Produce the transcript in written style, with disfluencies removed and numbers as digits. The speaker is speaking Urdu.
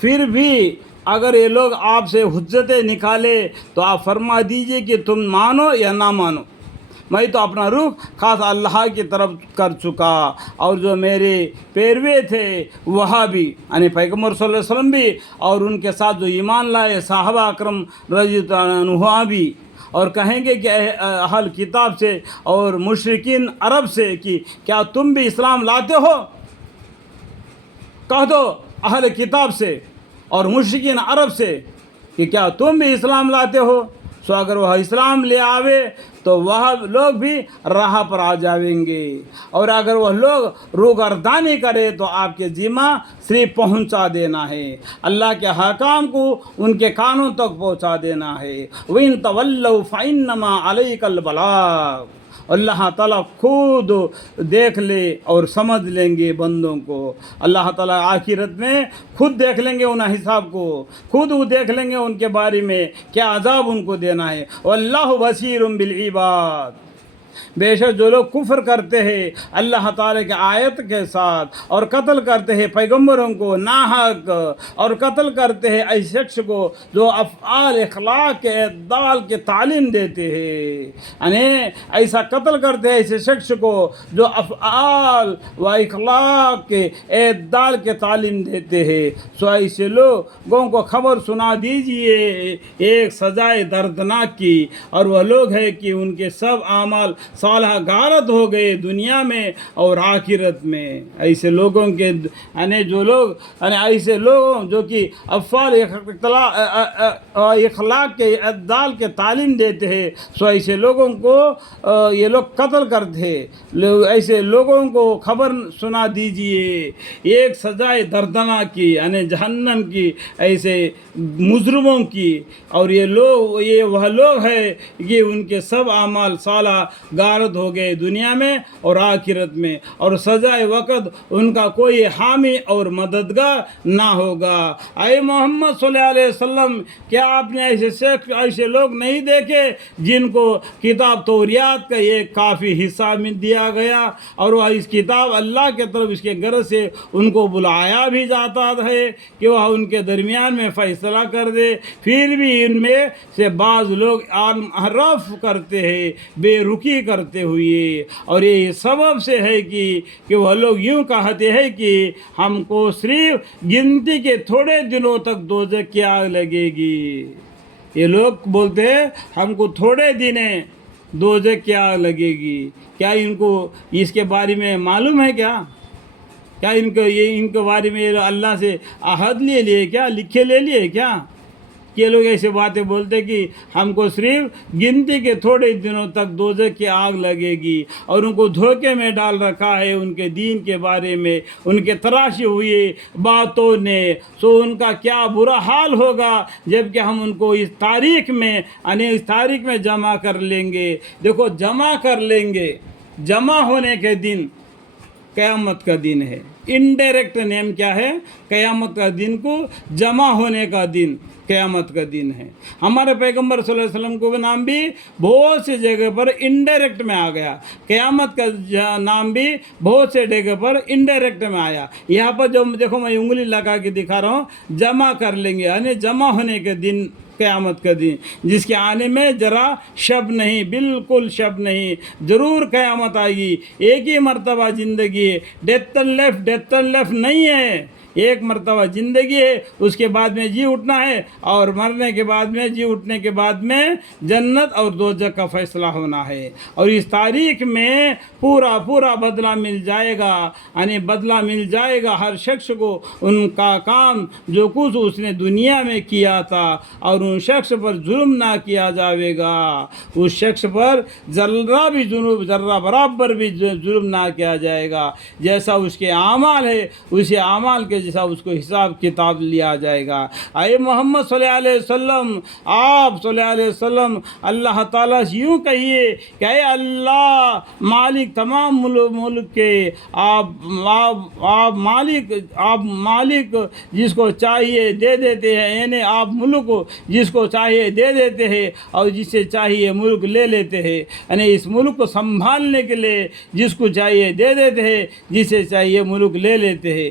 پھر بھی اگر یہ لوگ آپ سے حجتیں نکالے تو آپ فرما دیجئے کہ تم مانو یا نہ مانو، میں تو اپنا رخ خاص اللہ کی طرف کر چکا، اور جو میرے پیروے تھے وہاں بھی یعنی پیغمبر صلی اللہ علیہ وسلم بھی، اور ان کے ساتھ جو ایمان لائے صحابہ اکرم رضی اللہ عنہ بھی، اور کہیں گے کہ اہل کتاب سے اور مشرکین عرب سے کہ کیا تم بھی اسلام لاتے ہو؟ کہہ دو اہل کتاب سے اور مشرکین عرب سے کہ کیا تم بھی اسلام لاتے ہو؟ سو اگر وہ اسلام لے آوے تو وہ لوگ بھی راہ پر آ جائیں گے، اور اگر وہ لوگ روگردانی کرے تو آپ کے ذمہ صرف پہنچا دینا ہے، اللہ کے حکام کو ان کے کانوں تک پہنچا دینا ہے۔ وَإِن تَوَلَّوْا فَإِنَّمَا عَلَيْكَ الْبَلَاغُ۔ اللہ تعالیٰ خود دیکھ لے اور سمجھ لیں گے بندوں کو، اللہ تعالیٰ آخرت میں خود دیکھ لیں گے ان حساب کو، خود وہ دیکھ لیں گے ان کے بارے میں کیا عذاب ان کو دینا ہے۔ واللہ بصیر بالعباد۔ بے شک جو لوگ کفر کرتے ہیں اللہ تعالیٰ کے آیت کے ساتھ، اور قتل کرتے ہیں پیغمبروں کو ناحق، اور قتل کرتے ہیں ایسے شخص کو جو افعال اخلاق کے اعدال کے تعلیم دیتے ہیں، یعنی ایسا قتل کرتے ہیں ایسے شخص کو جو افعال و اخلاق کے اعدال کے تعلیم دیتے ہیں، سو ایسے لوگوں کو خبر سنا دیجئے ایک سزائے دردناک کی، اور وہ لوگ ہیں کہ ان کے سب اعمال صالحہ غارت ہو گئے دنیا میں اور آخرت میں۔ ایسے لوگوں کے یعنی جو لوگ یعنی ایسے لوگوں جو کہ افعال اخلاق کے اعدال کے تعلیم دیتے ہیں، سو ایسے لوگوں کو یہ لوگ قتل کرتے ہیں، ایسے لوگوں کو خبر سنا دیجئے ایک سزائے دردناک کی یعنی جہنم کی ایسے مجرموں کی، اور یہ وہ لوگ ہیں کہ ان کے سب اعمال صالحہ غارت ہو گئے دنیا میں اور آخرت میں، اور سزائے وقت ان کا کوئی حامی اور مددگار نہ ہوگا۔ اے محمد صلی اللہ علیہ وسلم، کیا آپ نے ایسے لوگ نہیں دیکھے جن کو کتاب توریات کا ایک کافی حصہ میں دیا گیا، اور وہ اس کتاب اللہ کے طرف اس کے غرض سے ان کو بلایا بھی جاتا ہے کہ وہ ان کے درمیان میں فیصلہ کر دے، پھر بھی ان میں سے بعض لوگ انحراف کرتے ہیں بے رخی کرتے ہوئے، اور یہ سبب سے ہے کہ وہ لوگ یوں کہتے ہیں کہ ہم کو صرف گنتی کے تھوڑے دنوں تک دوزخ کی آگ لگے گی۔ یہ لوگ بولتے ہیں ہم کو تھوڑے دن دوزخ کی آگ لگے گی، کیا ان کو اس کے بارے میں معلوم ہے کیا ان کے بارے میں اللہ سے عہد لے لیے کیا، لکھے لے لیے کیا کہ لوگ ایسے باتیں بولتے کہ ہم کو صرف گنتی کے تھوڑے دنوں تک دوزخ کی آگ لگے گی، اور ان کو دھوکے میں ڈال رکھا ہے ان کے دین کے بارے میں ان کے تراشی ہوئی باتوں نے، سو ان کا کیا برا حال ہوگا جب کہ ہم ان کو اس تاریخ میں جمع کر لیں گے۔ دیکھو جمع کر لیں گے، جمع ہونے کے دن قیامت کا دن ہے، انڈائریکٹ نیم کیا ہے؟ قیامت کا دن کو جمع ہونے کا دن قیامت کا دن ہے۔ ہمارے پیغمبر صلی اللہ علیہ وسلم کو نام بھی بہت سی جگہ پر انڈائریکٹ میں آ گیا، قیامت کا نام بھی بہت سے جگہ پر انڈائریکٹ میں آیا۔ یہاں پر جو دیکھو میں انگلی لگا کے دکھا رہا ہوں، جمع کر لیں گے یعنی جمع ہونے کے دن قیامت کا دن، جس کے آنے میں ذرا شب نہیں، بالکل شب نہیں، ضرور قیامت آئے گی۔ ایک ہی مرتبہ زندگی ہے، ڈیتھ اینڈ لیف نہیں ہے، ایک مرتبہ زندگی ہے، اس کے بعد میں جی اٹھنا ہے، اور مرنے کے بعد میں جی اٹھنے کے بعد میں جنت اور دوزخ کا فیصلہ ہونا ہے، اور اس تاریخ میں پورا بدلہ مل جائے گا، یعنی بدلہ مل جائے گا ہر شخص کو ان کا کام جو کچھ اس نے دنیا میں کیا تھا، اور ان شخص پر ظلم نہ کیا جائے گا، اس شخص پر ذرہ برابر بھی ظلم نہ کیا جائے گا، جیسا اس کے اعمال ہے اسی اعمال کے جیسا اس کو حساب کتاب لیا جائے گا۔ اے محمد صلی اللہ علیہ وسلم، آپ صلی اللہ علیہ وسلم اللہ تعالیٰ سے یوں کہیے کہ اے اللہ مالک تمام ملک کے، آپ مالک جس کو چاہیے دے دیتے ہیں، یعنی آپ ملک جس کو چاہیے دے دیتے ہیں اور جس سے چاہیے ملک لے لیتے ہیں، یعنی اس ملک کو سنبھالنے کے لیے جس کو چاہیے دے دیتے ہیں، جس سے چاہیے ملک لے لیتے ہیں۔